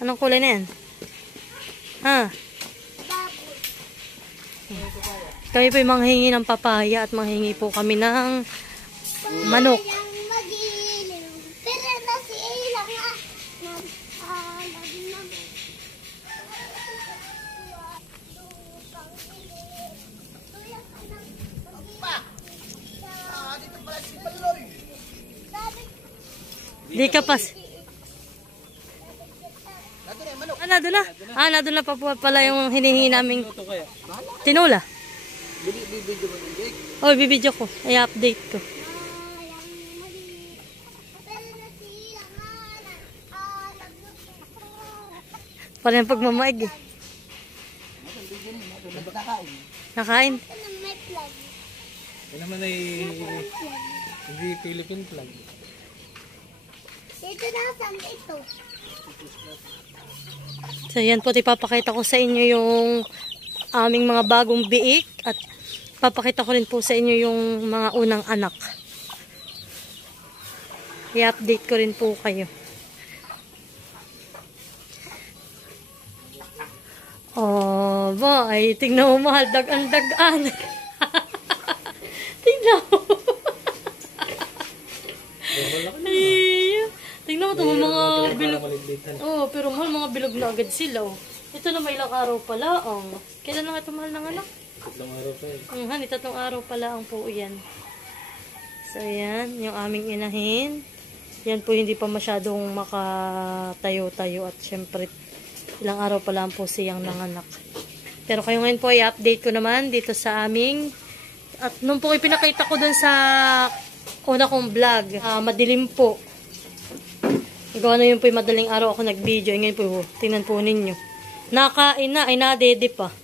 Anong kulay na yan? Ha? Kami po yung manghingi ng papaya at manghingi po kami ng manok. Di ka pas. Nandun na. Nandun na pa po pala yung hinihingi naming tinola. Oh, bibidyo ko. I-update ko. Parang pagmamaig eh. Nakain. Yan naman ay hindi Philippine flag. Dito na saan ito? So yan po, ipapakita ko sa inyo yung aming mga bagong biik at papakita ko rin po sa inyo yung mga unang anak. I-update ko rin po kayo. Oh, boy, tingnan mo mahal, dagan-dagan. Tingnan mo. Tingnan mo ito, mga bilog. Oh, pero mahal, mga bilog na agad sila. Oh. Ito na may ilang araw pala. Oh. Kailan lang ito mahal ng anak? 3 araw pa eh. Hani, 3 araw pala ang po yan. So, yan, yung aming inahin. Yan po, hindi pa masyadong makatayo-tayo at syempre, ilang araw pa lang po siyang nanganak. Pero kayo ngayon po, i-update ko naman dito sa aming, at nung po ipinakita ko dun sa una kong vlog, madilim po. Gawa na yun po yung madaling araw ako nag-video. Ngayon po, tingnan po ninyo. Nakain na, ay nadede pa.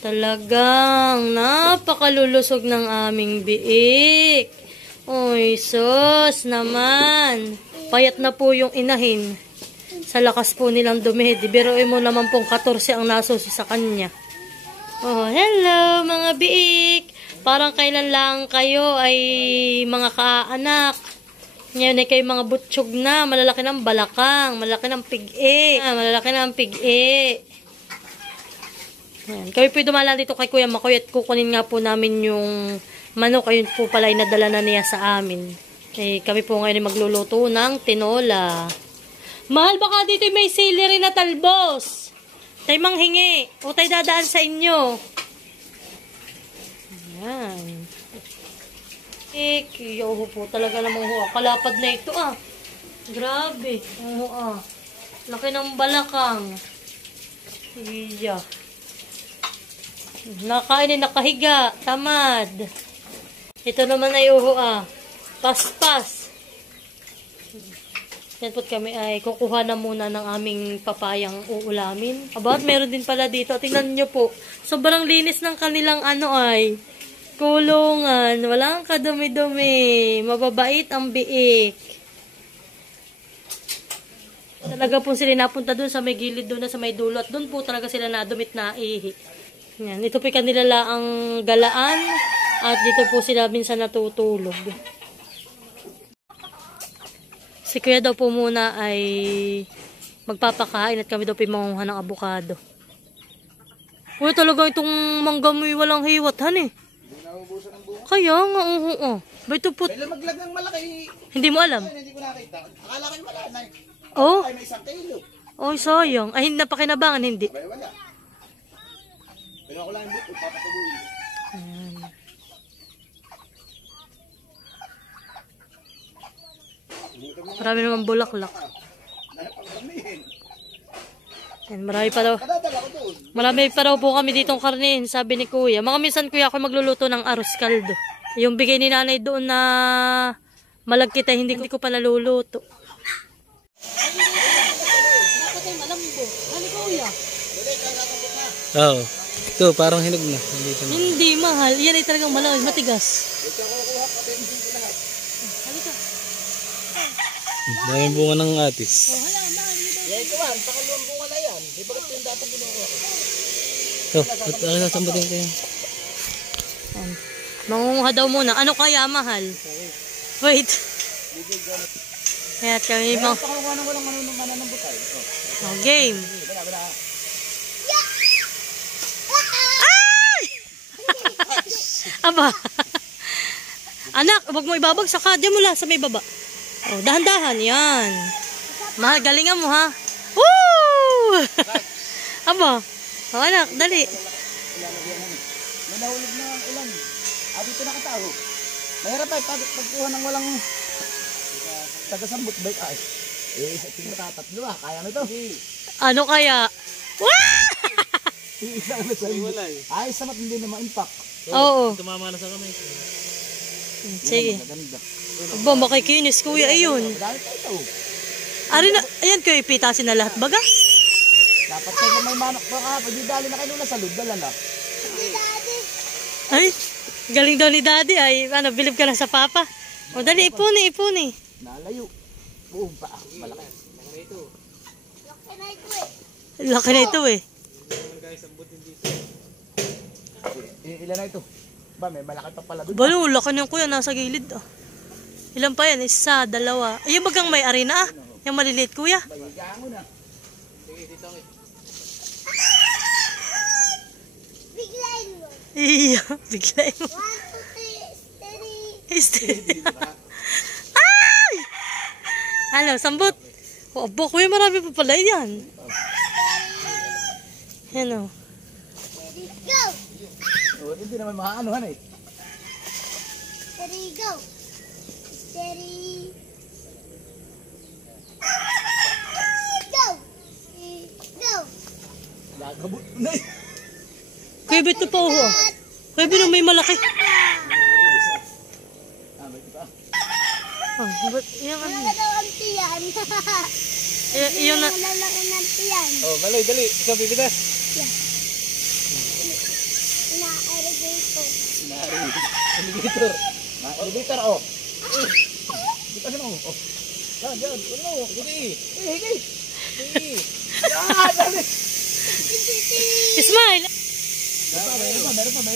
Talagang napakalulusog ng aming biik. Oy, sus naman. Payat na po yung inahin. Sa lakas po nilang dumihid. Biruin mo naman pong 14 ang nasusi sa kanya. Oh, hello mga biik. Parang kailan lang kayo ay mga kaanak. Ngayon ay kayo mga butsyog na. Malalaki ng balakang. Malalaki ng pig-e. Malalaki ng pig-e. Ayan. Kami po dumalan dito kay Kuya Makoy at kukunin nga po namin yung manok. Ayun po pala ay nadala na niya sa amin. Eh, kami po ngayon ay magluluto ng tinola. Mahal, baka dito may celery na talbos. Tayo manghingi. O tayo dadaan sa inyo. Ayan. Kiyo po talaga namang huwa. Kalapad na ito ah. Grabe. Laki ng balakang. Iya. Nakainin, nakahiga. Tamad. Ito naman ay paspas. Yan po kami ay kukuha na muna ng aming papayang uulamin. About meron din pala dito. Tingnan nyo po. Sobrang linis ng kanilang kulungan. Walang kadumi-dumi. Mababait ang biik. Talaga po sila napunta doon sa may gilid doon na sa may dulo. At doon po talaga sila nadumit na ihi. Yan. Ito po kanila ang galaan. At dito po sila minsan natutulog. Si Kuya daw po muna ay magpapakain at kami daw po mangunguha ng abukado. Uy, talaga itong manggamoy walang hiwat, han eh. Kaya nga, ba ito po? Kailan maglag ng malaki? Hindi mo alam? Hindi ko nakita. Akala ko wala na. Oh? Ay, may 1 kilo. Oh, sayang. Ay, hindi napakinabangan, hindi. Ay, wala. Kaya ko lang yung buto, papatubuhin. Ayan. Marami naman bulaklak. Ayan, marami pa daw. Marami pa daw po kami ditong karne, sabi ni Kuya. Mga minsan Kuya ako magluluto ng arroz caldo. Yung bigay ni nanay doon na malagkit ay hindi ko pa naluluto. Dapat ay malambo. Ano Kuya? Oo. Ito, parang hinog na. Hindi mahal. Yan ay talagang malawag, matigas. Daming bunga ng atis. Yan ito man, pakaluang bunga na yan. Di ba kasi yung datang binukuha ko? Ito, ano sasambutin ko yan? Mangunguha daw muna. Ano kaya mahal? Wait. Kaya kami Pakaluan ng walang mananambutay. Oh, game. Bala. Ay! Aba. Anak, huwag mo ibabagsak ha. Diyan mo lang sa may baba. Oh, dahan-dahan. Yan. Galingan mo ha. Woo! Aba. Oh, anak, dali. May nahulog na ang ulan. Dito nakatao. Mahirap ay pagkuha ng walang tagasambot bike ay. Sa tingin tatatlo kaya mo ito. Ano kaya? Wah! Isa na sa ay samat hindi na ma-impact. Oo. Tumama na sa kamay. Sige. Maganda. Aba, makikinis kuya. Ayun. Dahil ito. Ayan kayo ipitasin na lahat baga? Dapat kayo may manok pa ka. Pwede dali na kayo na sa loob. Dala na. Ay, galing daw ni daddy. Ay, bilib ka na sa papa. O, dali, ipuni. Nalayo. Buong pa. Malaki. Laki na ito eh. Ilan na ito? Ba, may malaki pa pala doon. Balo, laki na yung kuya. Nasa gilid. Ah. Ilan pa yan? Isa, dalawa. Ayun bagang may arena ah. Yung maliliit kuya. Bayigaan mo na. Iya, biglayin mo. 1, 2, 3, steady. Ay! Ano, sambot. O, abo, kuya, marami pa pala yan. Yan o. Hindi naman makaanuhan eh. Steady, go. Steady. Go. Go. Lagabot na eh. Kuya, bito pa uho. Kuya, bito may malaki. May ito pa. Oh, but, yung ano. Mga daw ang tiyan. Yung na. Malalaki ng tiyan. Oh, dali. Ikaw bibitas. Ina-irrigator. Elevator. Elevator oh. Dito kasi mo. Oh. Diyan. Ano? Sige. Sige. Yan. Dali. Smile. Meron pa.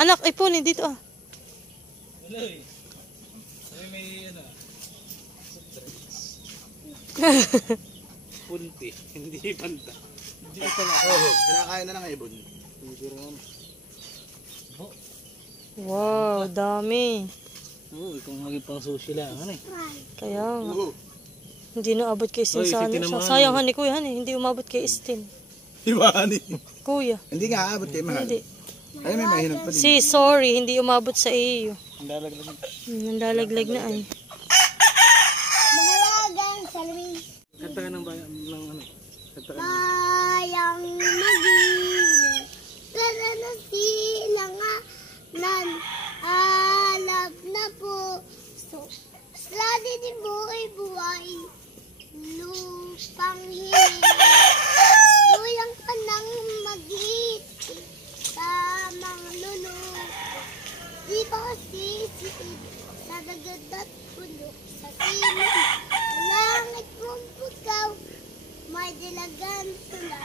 Anak, ipunin dito ah. May punti, hindi panta. Hindi pa na. Kinakaya na ng ibon. Wow, dami. Oo, kung maging pang sushi lang, ano eh. Kaya nga. Hindi na abot kay Stin Oy, sa si ano. Tinamaan. Sayang hani kuya, hindi umabot kay Stin. Ibani. Kuya, Hindi nga aabot kay mahal. hindi. Ay may mahinag pa din. Sorry, hindi umabot sa iyo. Ang lalaglag. Nandalaglag na ay. Mga lagang salwi. Kanta ka ng bayan ng ano. Kanta ka ng... Bayang magili. Kala na silanganan. Alap na po. So, sladi di buhay. Lupang hiling. Duyang ka ng mag-iiti. Tamang lulu. Di ba kasi sa dagat at puno. Sa silong. Sa langit mong pugaw. May dilagan tula.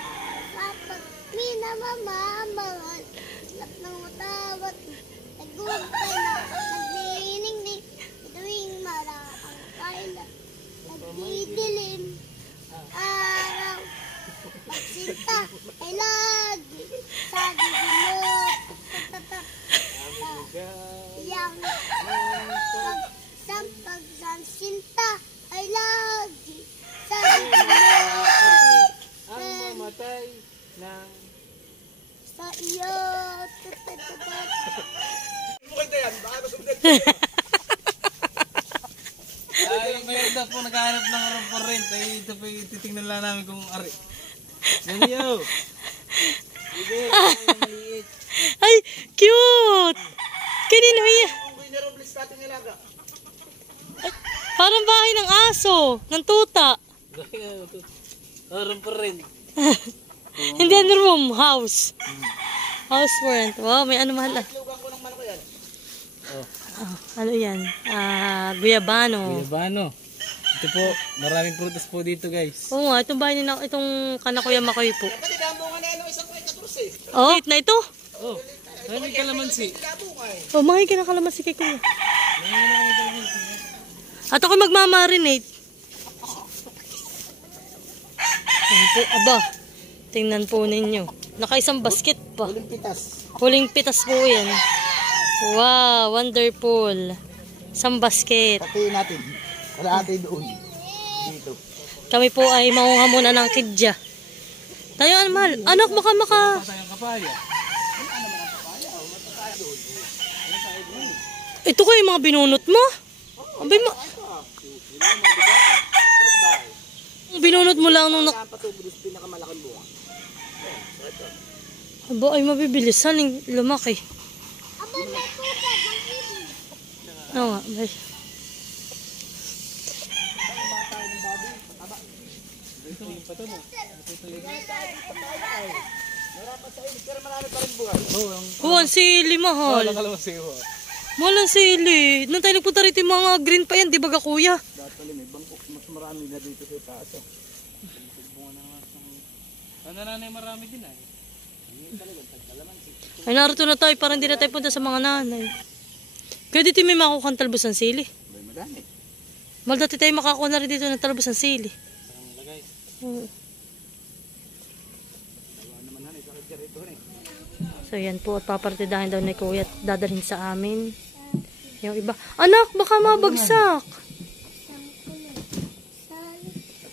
Kapag minamamamahal. Lap ng matawat. Nagumpay na. Nagniningning. Tuwing maraang kailan. Nagdidilim. Araw. Pagsinta ay lagi. Sa didilot. Yang pagsampag sa sinta ay lagi. Sa didilot. Ang mamatay ng... Sa iyo. Ay, mayroon po naghahanap ng for rent. Ay, ito po titingnan lang namin kung ari. Ganyo! Maliit. Ay, cute! Kanino yan? Parang bahay ng aso, ng tuta. Meron for rent. Hindi ano room, house. House for rent. Wow, may ano mahal ah. Oh, ano yan? Guyabano. Guyabano. Ito po, maraming prutas po dito guys. Oo nga, itong bahay nila, itong kanakuya makoy po. Oh, na ito? Oh, maraming kalamansi. Oh, mga kinakalaman si Kikuya. At ako magmamarinate. Yan po, aba. Tingnan po ninyo. Nakaisang basket pa. Huling pitas. Huling pitas po yan. Wow, wonderful. Isang basket. Patayin natin. Wala natin doon. Dito. Kami po ay mangunga muna ng kidya. Tayo, mahal. Anak, baka maka... Sayang kapaya. Ito ko yung mga binunot mo. Abay mo. Binunot mo lang nung... Patubos pinakamalaking bunga. Aba, ay mabibilisan yung lumaki. Oo nga, bay. Ang sili, mahal. Mahal ang sili. Nung tayo nagpunta rito yung mga green pa yan, di ba kuya? Dati may bangkok. Mas marami na dito sa taas. Ano na marami din ay. Ay, narito na tayo. Parang hindi na tayo punta sa mga nanay. Kaya dito may makukuha ng talbos ng sili. May madami. Mahal dati tayo makakuha na rin dito ng talbos ng sili. Oo. So yan po, at papartidahin daw ni kuya at dadalhin sa amin. Yung iba, anak, baka mabagsak.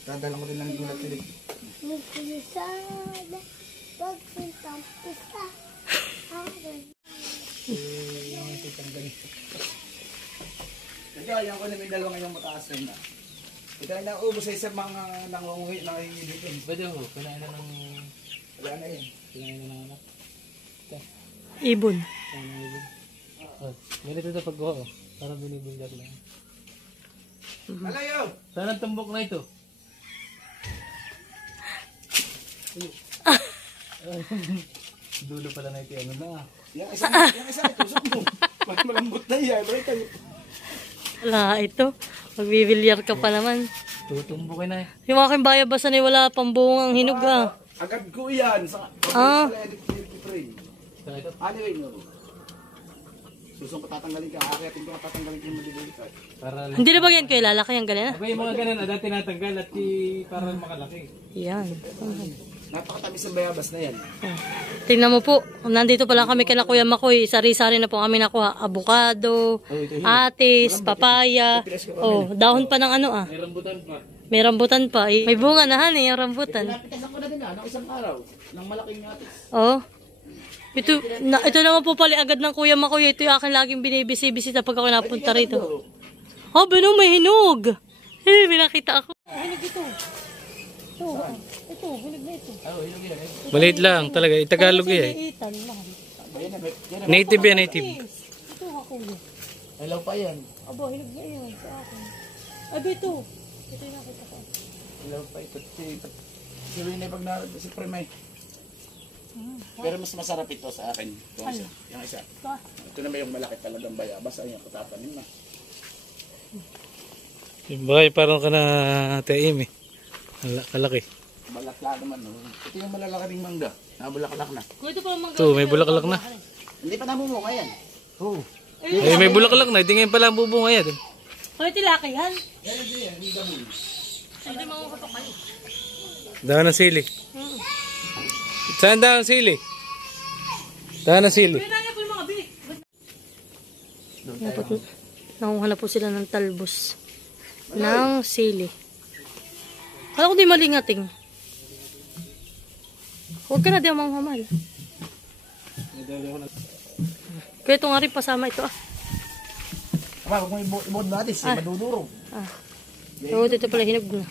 Dadala ko din ng gulat ulit. Nagpisada, pagpintang pista. Kasi ayaw ko na may dalawa ngayong mataas rin na. Ito ay naubos sa isang mga nangunguhi na kayo dito. Pwede ho, kinain na ng... Wala na yun. Kinain na ng anak. Ibon. Oh, ganito ito pag-go. Parang binibulgar lang. Malayo! Saan ang tumbok na ito? Dulo pala na ito. Ano na? Yung isa itusok mo. Mas malambot na yan. Wala, ito. Magbibilyar ka pa naman. Tutumbukin na eh. Yung aking bayabasan ay wala pang bungang hinog ah. Agad ko yan. Ah. Anyway, no. Susong ko tatanggalin ka. Akiatin ko tatanggalin ko yung madibulikat. Para Hindi na ba yan kayo lalaki ang ganyan? Aba yung mga ganun, dati tinatanggal at para makalaki. Yan. Napakatamis ang bayabas na yan. Oh. Tingnan mo po, nandito pa lang kami kina Kuya Makoy. Sari-sari na po kami nakuha. Avocado, atis, papaya. Oh, dahon pa ng ano ah. May rambutan pa. May rambutan pa. Eh. May bunga na han eh, yung rambutan. Napitasan ko na din ng isang araw. Ng malaking atis. Oh. Ito naman po pala agad ng Kuya Makoy. Ito yung akin laging binibisi-bisita pag ako napunta rito. Oh, Benong, may hinog. Eh, may nakita ako. Hinog ito. Ito, hinog na ito. Maliit lang talaga, Tagalog eh. Native yan, native. Ito ako. Hello pa yan. Aba, hinog na yan sa akin. Abi, ito. Ito yung nakita ko. Hello pa ito. Si Winnie pag narad si Premay. Pero mas masarap ito sa akin. Yung isa. Ito na ba yung malaki talagang bayabas? Ayun yung patatanim na. Yung bagay parang ka na taim eh. Kalaki. Balakla naman. No? Ito yung malalaki ring mangga. Nabulaklak na. Kung ito pa mangga. Ito, may bulaklak na. Hindi pa namumunga yan. Oh. Eh, may bulaklak na. Hindi ngayon pala ang bubunga yan. Kung ito laki yan. Hindi gamon. Hindi mangukatok kayo. Dahon ng sili. Saan dahon ng sili? Dahon ng sili. Nanguha na po sila ng talbos. Ng sili. Kala ko di malingating. Huwag ka na di ang manghamal. Kaya ito nga rin pasama ito ah. Aba, huwag mo ibod natin. Madudurog. Ah. So, ito pala hinog na.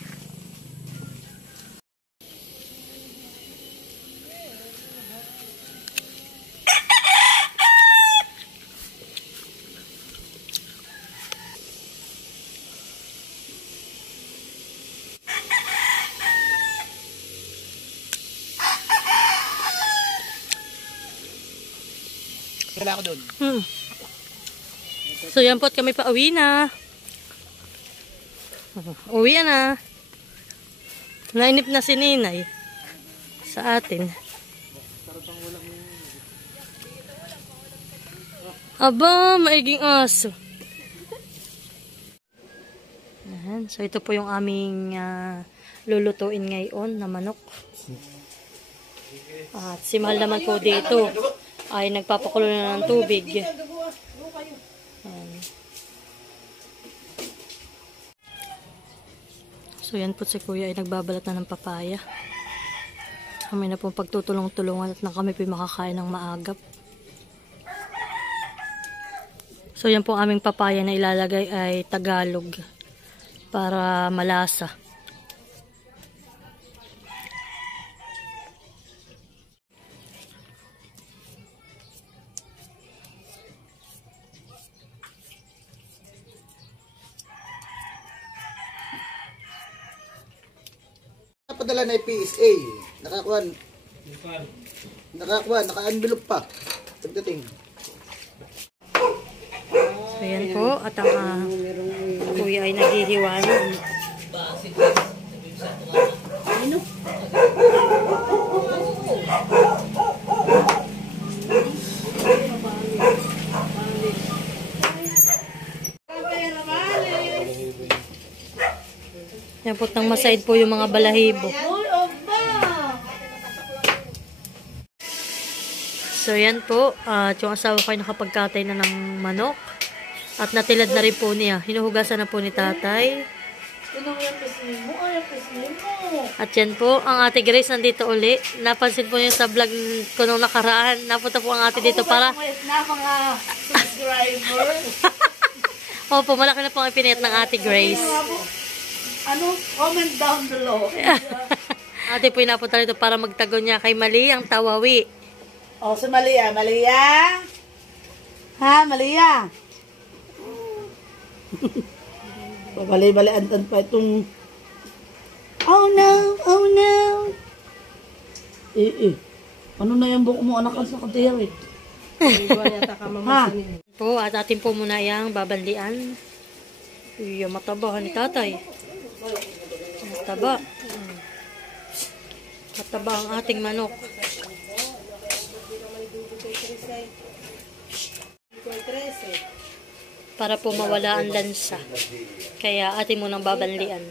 Kailan ako doon? So yan po at kami pa uwi na. Uwi na. Nainip na si Ninay sa atin. Aba, maiging aso. Ayan. So ito po yung aming lulutuin ngayon na manok. At si Mahal naman po dito ay nagpapakulo na ng tubig. Ayan. So yan po si Kuya ay nagbabalat na ng papaya. Kami na pong pagtutulong-tulungan at na kami po makakain ng maagap. So yan po aming papaya na ilalagay ay Tagalog para malasa. Padala na yung PSA. Naka-envelope pa. Pagdating. So yan po, at ang Kuya ay naghihiwanan. Yan po, tang masaid po yung mga balahibo. So yan po, at yung asawa ko ay nakapagkatay na ng manok. At natilad na rin po niya. Hinuhugasan na po ni tatay. At yan po, ang ate Grace nandito uli. Napansin po niyo sa vlog ko nung nakaraan. Napunta po ang ate dito para... na mga subscribers. Opo, malaki na po ang ipinayat ng ate Grace. Comment down below. Ate po napunta dito para magtago niya kay Mali ang Tawawi. Oh, si Malia. Malia? Ha, Malia? Bali-balian pa itong... Oh no! Oh no! Ano na yung buko mo, anak ka sa katiyarit? Ha? Po, at atin po muna yung babanlian. Yung matabahan ni tatay. Mataba. Mataba ang ating manok. Para po mawala ang lansa. Kaya atin munang babanlian.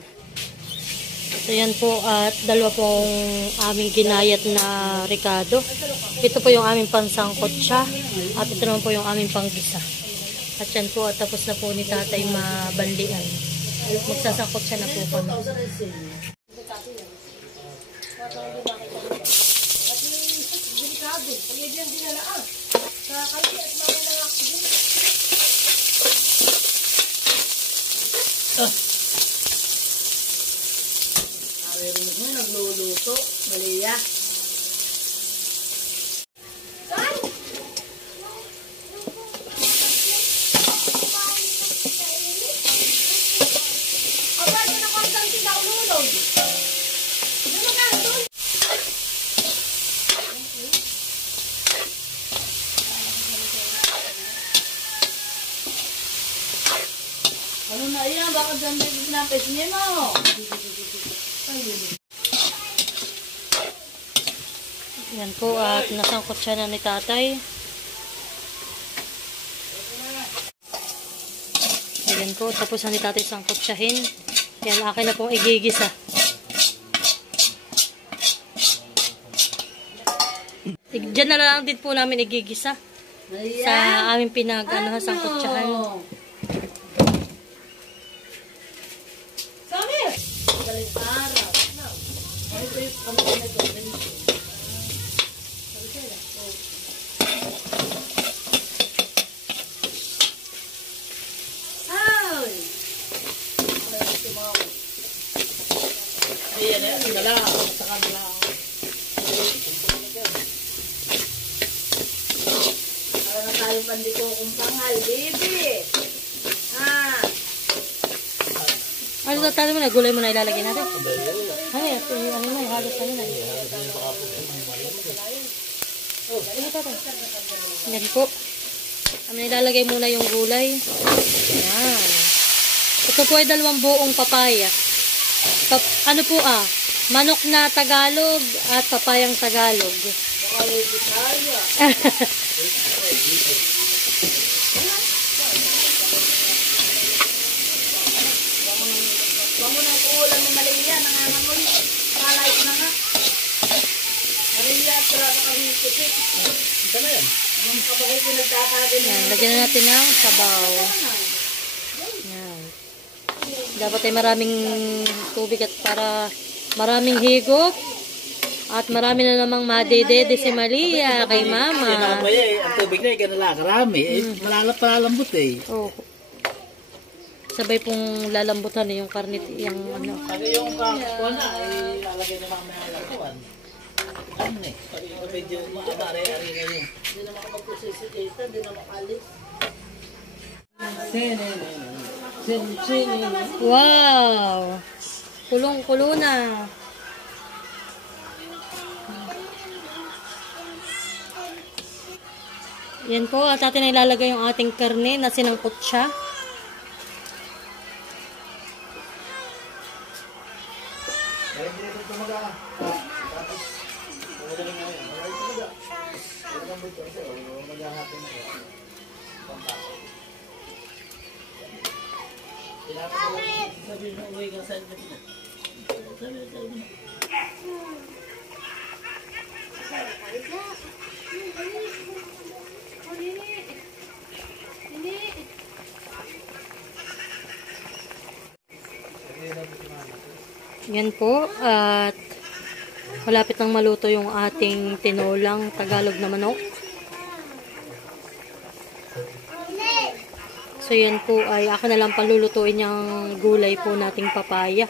So yan po, at dalawa pong aming ginayat na ricado. Ito po yung aming pansangkot siya. At ito naman po yung aming panggisa. At yan po, at tapos na po ni tatay mabanlian. Magsasangkot siya na po kami. Nagluluto. Malia. Ano na yan? Bakit dyan may pinapis niya mo? Yan po, at nasangkot siya na ni tatay. Yan po, tapos na ni tatay sangkot siyahin. Yan, akin na pong igigisa. Diyan na lang din po namin igigisa. Sa aming sangkot siyahan. Galing araw. Ano ito yung kamay na ito? Ay! Ayan na, tingala. Sa kanila. Para na tayo pandiko kung pangal, baby. Ano sa tali mo na? Gulay mo na ilalagay natin? Ay, ito yung ano na, halos ano na. Yan po. Kami ilalagay muna yung gulay. Yan. Ito po ay 2 buong papaya. Ano po manok na Tagalog at papayang Tagalog. Huwag mo nang uulan ni Malia, nangangamoy. Yan, lagyan na natin ng sabaw. Yan. Dapat ay maraming tubig at para maraming higop. At marami na namang madedede si Malia kay Mama. Ang tubig na ganun lang, karami. Malalambot eh. Oh. Sabay pong lalambutan yung karnit, yung ano. Ano yung kakuha na, lalagay na mga lakuan. Ano eh, pag yung medyo maabari-ari na yun. Hindi na makapag-process dito, hindi na makalit. Wow! Kulong-kulo na. Yan po, at atin ay ilalagay yung ating karne na sinangkot siya. Yan po, at malapit nang maluto yung ating tinolang Tagalog na manok. So yan po ay ako na lang palulutuin yung gulay po nating papaya.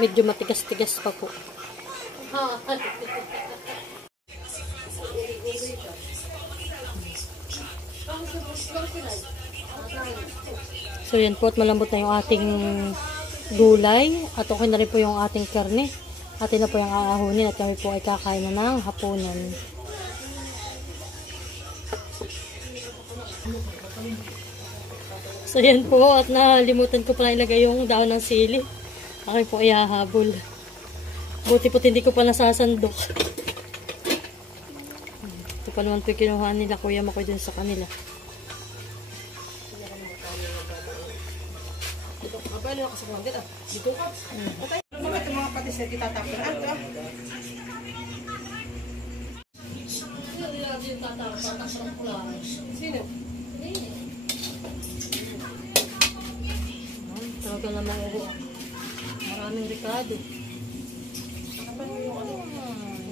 Medyo matigas-tigas pa po. So yan po, at malambot na yung ating gulay. At okay na rin po yung ating karne. Atin na po yung aahunin at kami po ay kakain na ng hapunan. So yan po, at nalimutan ko pala ilagay yung dahon ng sili. Akin po ay hahabol. Buti po hindi ko pa nasasandok. Ito pa naman po yung kinuha nila Kuya Makoy dun sa kanila. Talaga naman maraming ricado.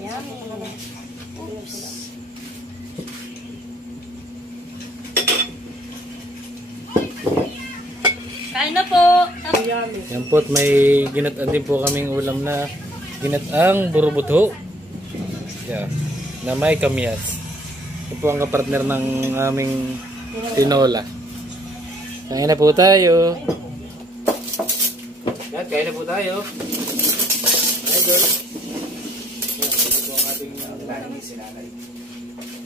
Yummy. Oops. Kain na po. Yan po, may ginat-an din po kaming ulam na ginat-ang burubuto. Yeah. Na may kamyas. Ito po ang kapartner ng aming tinola. Kain na po tayo. Yan, kain na po tayo. Idol. Ito po ang ating planning sinanay.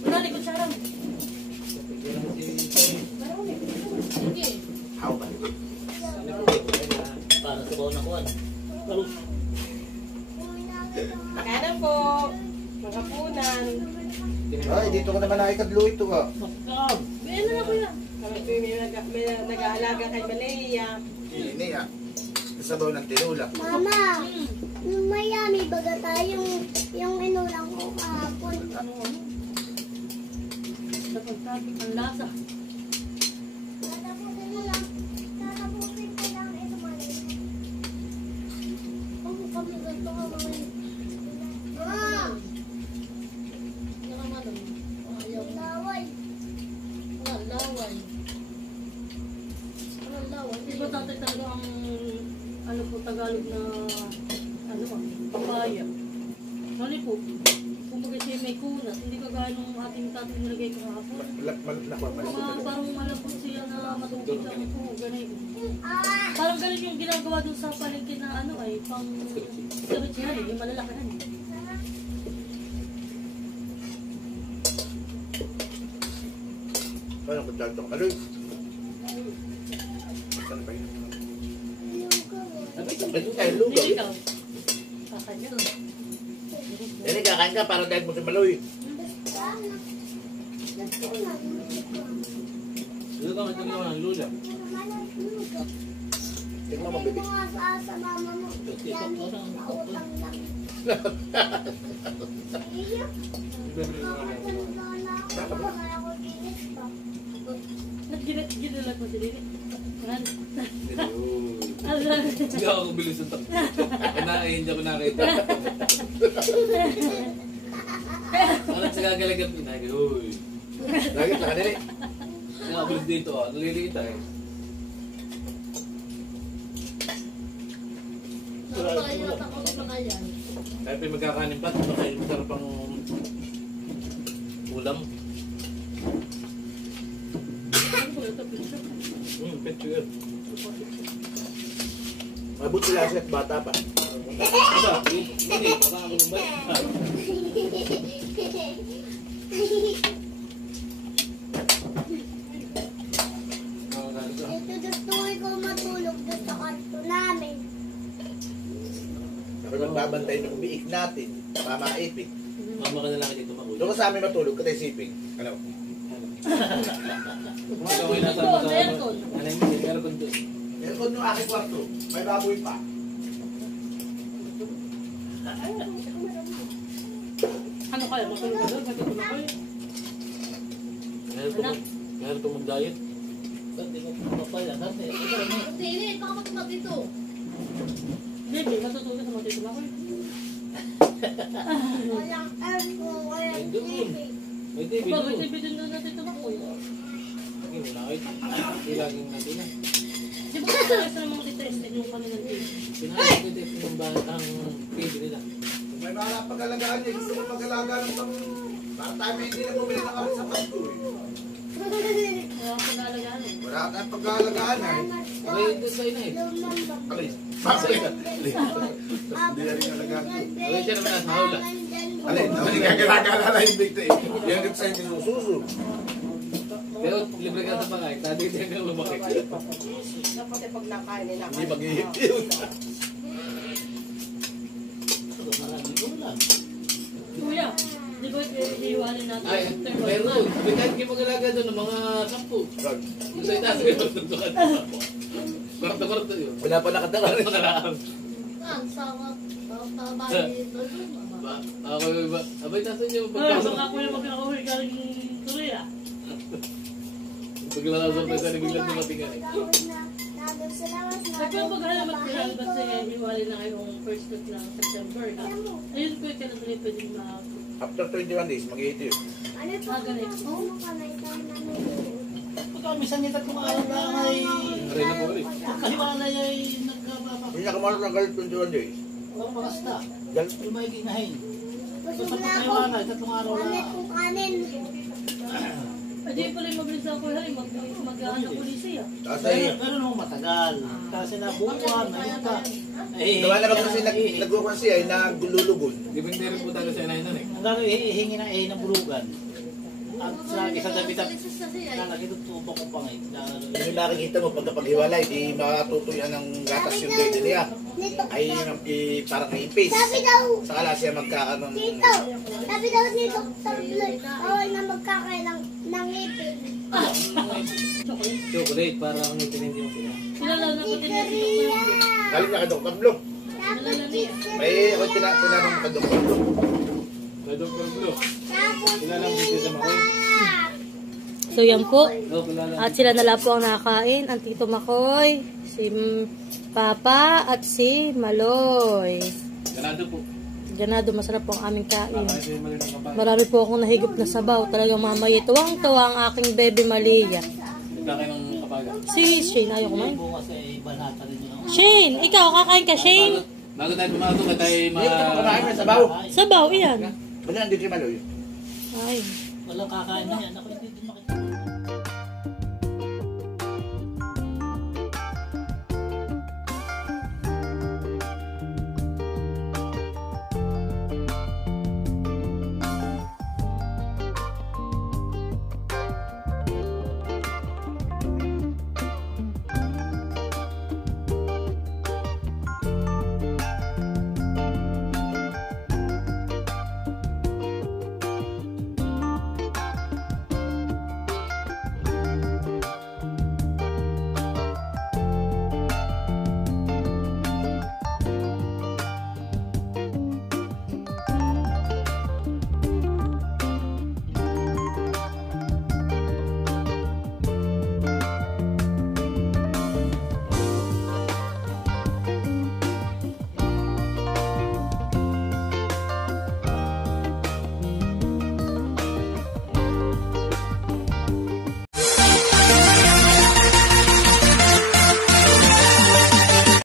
Wala, likod sa aram. How ba? Para sa baon na kuwan. Kaya po, mga punan. Ay, dito ko naman nakikadlo ito ha. Ano na kuya? Kami po may nag-aalaga kay Malia. Ini ha. Sabaw ng tinula. Mama, yung Miami baga tayong yung inulang ko kahapon. Traffic ang lasa. Tatapusin mo lang. Tatapusin ko lang ito mali. Kung kami ganito ka mga laway. Walang laway. Walang laway. Di ba tatay talaga ang ano po Tagalog na ano ba? Papaya. Mali po. Kumbaga siya may kunat. Hindi kagaya nung ating tatay nilagay ko kahapon. Parang malapot siya na matubig lang po. Ganun. Parang ganun yung ginagawa dun sa palengke na ano ay pang sirich yan eh. Yung malalaki na eh. Ano kung dito ka rin? Saan ba yun? Hindi ikaw. Kakanya. Dali, kakain ka para dahil mo si Maloy. Dito ka ng lula. Tingnan mo, baby. Mga sa mama mo. Yan, pautang lang. Nagginala ko si Lili. Hindi ako bilis ng takbo. Hindi ako nakita. Alam sa gagalagap pinagay. Uy. Lagit na kanili. Nakabilis dito ah. Naliliita eh. Kahit may magkakanin pa, baka yung masarap ang ulam. Pito yun. Mabot sila siya at bata pa. Aba, hindi. Baka ako nung ba? Ito gusto ko matulog doon sa kwarto namin. Ako nagbabantay ng biik natin. Mamaipit. Mama ka na lang dito makulit. Doon ka sa amin matulog, katay siping. Ano? Kung ikaw ay nasa ano yung aircon doon. Aircon yung aking kwarto. May baboy pa. Ano kaya? Matulog ka doon? Matulog ako eh. Meron itong mag-diet. Hindi, baka matumat dito. Baby, matutulog sa matulog ako eh. Walang aircon, walang TV. May TV Ba, doon. may TV din doon natin tumakbo eh. Hindi mo nakita. Ilaging natin na. Di ba kasi sa mga titested yung kanilang TV? Pinahal ko dito yung batang TV nila. Kung may mga pag-alagaan niya, gusto mo mag-alagaan ng pang... Para tayo may hindi na bumili ng amin sa Pasko eh. Wala akong pinalagaan eh. Wala tayong pag-alagaan eh. Okay, ito sa'yo na eh. Alin? Bakit? Hindi na rin alagaan. Okay, siya naman nasa hawla. Alin? Alin nga ginagala na yung bigta eh. Yan yung sa'yo yung sususo. Pero libre ka sa pangay. Tadi din kang lumaki. Dapat ay pag nakain nila. Hindi mag-ihip yun. Kuya, di ba iiwanin natin? Ay, meron. Kahit kayo mag-alaga doon ng mga 10. Yung sa itaas ko yun. Kwarto-kwarto yun. Wala pa nakataka rin. Nakaraang. Ang sarap. Babae dito. Ako yung iba. Abay, tasan niyo. Ay, baka kuya magkakahuwi galing Korea. Paglalasang tayo na biglang dumating ka eh. Sa kung maghalamat ko lang, basta iiwanin na ngayong first week ng September. Ayun ko yung kailan tuloy pwedeng After 21 days, mag-ihip yun. Ano po? Ano ka na ikaw na may Pagka minsan nito kung araw na ay Aray na po ulit. kahiwalay ay nagkababa. Hindi niya kamarot ng galit 21 days. Walang basta. Galit. Yung may ginahin. Gusto Sa mo na ako. pagkahiwalay, tatlong araw Ano na. kung kanin? Hindi pala yung mabilis ako hari, mag-ano polisi ah. Kasi, Pero nung matagal. Kasi nabukuan, nayuta. gawa naman kasi nagkukuhan siya ay naglulugon. Depende rin po talaga sa inahin nun eh. Ang gano'n ihingi na na bulugan. At sa isang gabi lalaki doon tutok ko pa ngayon. Yung nakikita mo pagkapaghiwalay, di matutuyan ng gatas yung dede niya. Ay parang ipis. Sabi daw, Saka siya magkakaroon ng... dito. Sabi daw ni Dr. Floyd, bawal na magkakain ng ipin. Chocolate, parang itinindi mo sila. Kilala na ko din yung Dr. Galing na ka Dr. Blue. Tapos chicken. May ako tinanong ka Dr. Blue. May Dr. Blue. Tapos Kilala mo dito sa Makoy. So yan po. Oo, kilala. At sila na lang po ang nakakain. Ang Tito Makoy, si Papa at si Maloy. Ganado po. Ganado, masarap po ang aming kain. Kahit yung mali ng kapal. Marami po akong nahigop na sabaw. Talagang mamaya tuwang-tuwa ang aking baby Malia. Laki ng kapaga. Si Shane, ayaw kumain. Bukas ay banata rin yun. Shane, ikaw kakain ka, Shane? Bago tayo pumasok, na tayo Hindi ka kumakain ng sabaw. Sabaw, iyan. Basta nandito si Maloy. Ay. Walang kakain na yan. Ako